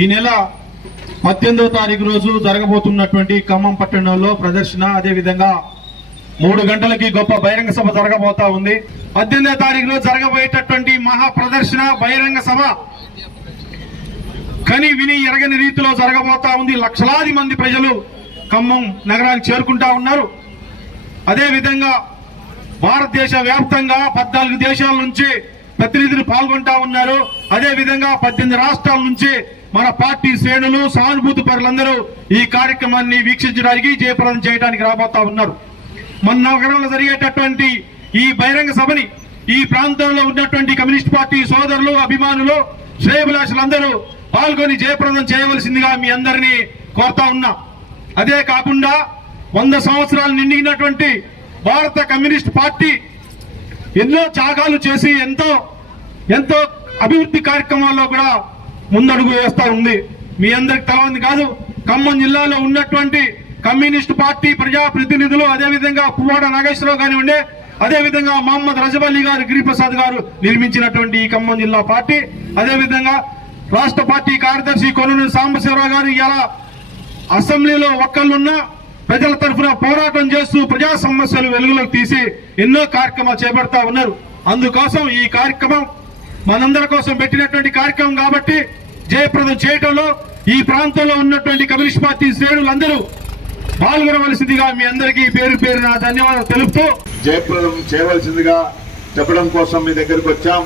ఈ నెల 18వ తారీఖు రోజు జరగబోతున్నటువంటి ఖమ్మం పట్టణంలో ప్రదర్శన, అదేవిధంగా 3 గంటలకి గొప్ప బహిరంగ సభ జరగబోతా ఉంది. 18వ తారీఖు రోజు జరగబోయేటటువంటి మహా ప్రదర్శన బహిరంగ సభ కని విని ఎరగని రీతిలో జరగబోతా ఉంది. లక్షలాది మంది ప్రజలు ఖమ్మం నగరానికి చేరుకుంటా ఉన్నారు. అదేవిధంగా భారతదేశ వ్యాప్తంగా 14 దేశాల నుంచి ప్రతినిధులు పాల్గొంటా ఉన్నారు. అదేవిధంగా 18 రాష్ట్రాల నుంచి మన పార్టీ శ్రేణులు, సానుభూతి పరులందరూ ఈ కార్యక్రమాన్ని వీక్షించడానికి, జయప్రదం చేయడానికి రాబోతా ఉన్నారు. మన నగరంలో జరిగేటటువంటి ఈ బహిరంగ సభని ఈ ప్రాంతంలో ఉన్నటువంటి కమ్యూనిస్ట్ పార్టీ సోదరులు, అభిమానులు, శ్రేయభిలాషులందరూ పాల్గొని జయప్రదం చేయవలసిందిగా మీ అందరినీ కోరుతా ఉన్నా. అదే కాకుండా 100 సంవత్సరాలు నిండినటువంటి భారత కమ్యూనిస్ట్ పార్టీ ఎన్నో త్యాగాలు చేసి ఎంతో అభివృద్ధి కార్యక్రమాల్లో కూడా ముందడుగు వేస్తా ఉంది. మీ అందరికి తెలవంది కాదు, ఖమ్మం జిల్లాలో ఉన్నటువంటి కమ్యూనిస్ట్ పార్టీ ప్రజాప్రతినిధులు, అదేవిధంగా పువ్వాడ నాగేశ్వరరావు కానివ్వండి, అదేవిధంగా మహమ్మద్ రజబ్ గారు, గిరిప్రసాద్ గారు నిర్మించినటువంటి ఈ ఖమ్మం జిల్లా పార్టీ, అదేవిధంగా రాష్ట్ర పార్టీ కార్యదర్శి కొనూరి సాంబశివరావు గారు ఇలా అసెంబ్లీలో ఒక్కళ్ళున్నా ప్రజల తరఫున పోరాటం చేస్తూ ప్రజా సమస్యలు వెలుగులోకి తీసి ఎన్నో కార్యక్రమాలు చేపడతా ఉన్నారు. అందుకోసం ఈ కార్యక్రమం మనందరి కోసం పెట్టినటువంటి కార్యక్రమం కాబట్టి జయప్రదం చేయటంలో ఈ ప్రాంతంలో ఉన్నటువంటి కమ్యూనిస్ట్ పార్టీ శ్రేణులందరూ పాల్గొనవలసిందిగా మీ అందరికీ పేరు పేరున ధన్యవాదాలు తెలుపుతూ జయప్రదం చేయవలసిందిగా చెప్పడం కోసం మీ దగ్గరికి వచ్చాం.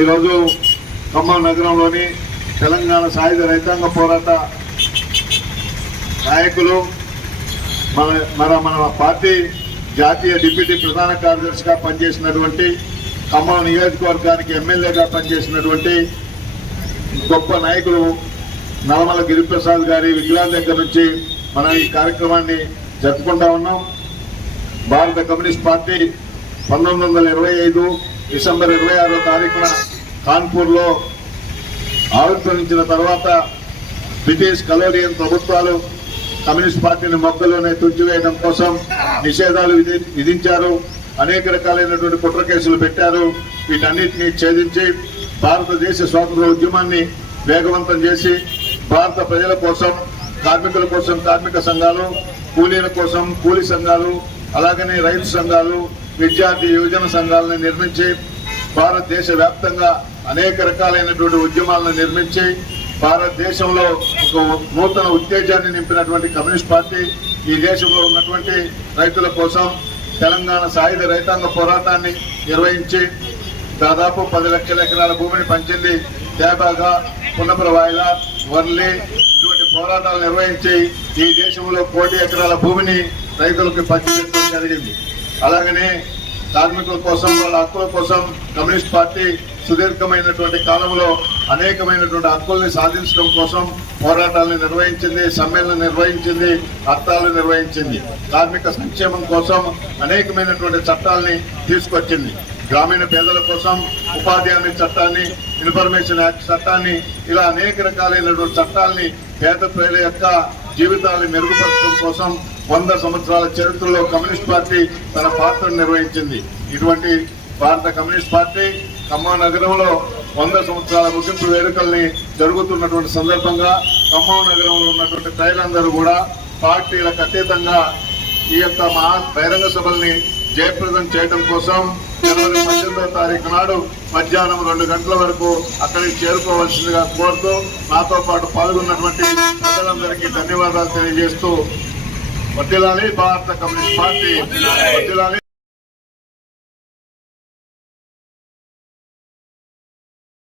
ఈరోజు ఖమ్మం నగరంలోని తెలంగాణ సాయుధ రైతాంగ పోరాట నాయకులు, మన పార్టీ జాతీయ డిప్యూటీ ప్రధాన కార్యదర్శిగా పనిచేసినటువంటి, ఖమ్మం నియోజకవర్గానికి ఎమ్మెల్యేగా పనిచేసినటువంటి గొప్ప నాయకులు నల్లమల గిరిప్రసాద్ గారి విగ్రహం దగ్గర నుంచి మనం ఈ కార్యక్రమాన్ని జరుపుకుంటా ఉన్నాం. భారత కమ్యూనిస్ట్ పార్టీ 1925 డిసెంబర్ 26వ తారీఖున కాన్పూర్లో ఆవిర్భవించిన తర్వాత బ్రిటిష్ కలోనియన్ ప్రభుత్వాలు కమ్యూనిస్ట్ పార్టీని మొక్కలోనే తుంచివేయడం కోసం నిషేధాలు విధించారు. అనేక రకాలైనటువంటి కుట్ర కేసులు పెట్టారు. వీటన్నిటినీ ఛేదించి భారతదేశ స్వాతంత్ర ఉద్యమాన్ని వేగవంతం చేసి భారత ప్రజల కోసం, కార్మికుల కోసం కార్మిక సంఘాలు, కూలీల కోసం కూలీ సంఘాలు, అలాగనే రైతు సంఘాలు, విద్యార్థి యువజన సంఘాలను నిర్మించి భారతదేశ వ్యాప్తంగా అనేక రకాలైనటువంటి ఉద్యమాలను నిర్మించి భారతదేశంలో ఒక నూతన ఉత్తేజాన్ని నింపినటువంటి కమ్యూనిస్ట్ పార్టీ ఈ దేశంలో ఉన్నటువంటి రైతుల కోసం తెలంగాణ సాయుధ రైతాంగ పోరాటాన్ని నిర్వహించి దాదాపు 10 లక్షల ఎకరాల భూమిని పంచింది. తేబాగా, పున్నప్రవాయిల, వర్లి ఇటువంటి పోరాటాలు నిర్వహించి ఈ దేశంలో 1 కోటి ఎకరాల భూమిని రైతులకు పంచిపెట్టడం జరిగింది. అలాగనే కార్మికుల కోసం, వాళ్ళ హక్కుల కోసం కమ్యూనిస్ట్ పార్టీ సుదీర్ఘమైనటువంటి కాలంలో అనేకమైనటువంటి హక్కుల్ని సాధించడం కోసం పోరాటాలను నిర్వహించింది, సమ్మెలను నిర్వహించింది, హర్తాలు నిర్వహించింది. కార్మిక సంక్షేమం కోసం అనేకమైనటువంటి చట్టాలని తీసుకొచ్చింది. గ్రామీణ పేదల కోసం ఉపాధి హామీ చట్టాన్ని, ఇన్ఫర్మేషన్ యాక్ట్ చట్టాన్ని, ఇలా అనేక రకాలైనటువంటి చట్టాలని పేద ప్రజల యొక్క జీవితాలను మెరుగుపరచడం కోసం 100 సంవత్సరాల చరిత్రలో కమ్యూనిస్ట్ పార్టీ తన పాత్రను నిర్వహించింది. ఇటువంటి భారత కమ్యూనిస్ట్ పార్టీ ఖమ్మం నగరంలో 100 సంవత్సరాల ముగింపు వేడుకల్ని జరుగుతున్నటువంటి సందర్భంగా ఖమ్మం నగరంలో ఉన్నటువంటి ప్రజలందరూ కూడా పార్టీలకు అతీతంగా ఈ యొక్క బహిరంగ సభల్ని జయప్రదం చేయడం కోసం జనవరి 18వ తారీఖు నాడు మధ్యాహ్నం 2 గంటల వరకు అక్కడికి చేరుకోవాల్సిందిగా కోరుతూ నాతో పాటు పాల్గొన్నటువంటి ప్రజలందరికీ ధన్యవాదాలు తెలియజేస్తూ వర్ధిల్లాలి భారత కమ్యూనిస్ట్ పార్టీ, వర్ధిల్లాలి.